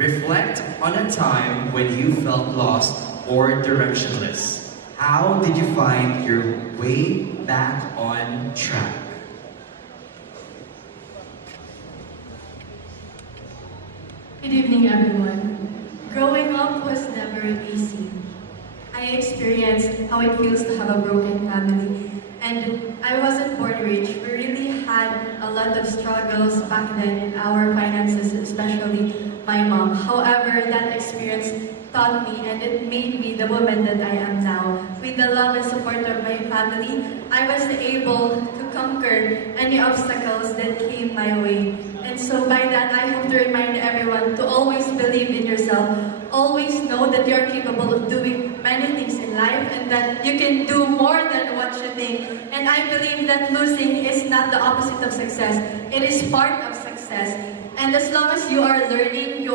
Reflect on a time when you felt lost or directionless. How did you find your way back on track? Good evening, everyone. Growing up was never easy. I experienced how it feels to have a broken family. And I wasn't born rich. We really had a lot of struggles back then in our finances, especially my mom. However, that experience taught me and it made me the woman that I am now. With the love and support of my family, I was able to conquer any obstacles that came my way. And so by that, I hope to remind everyone to always believe in yourself. Always know that you're capable of doing many things in life and that you can do more than what you think. And I believe that losing is not the opposite of success. It is part of success. And as long as you are learning, you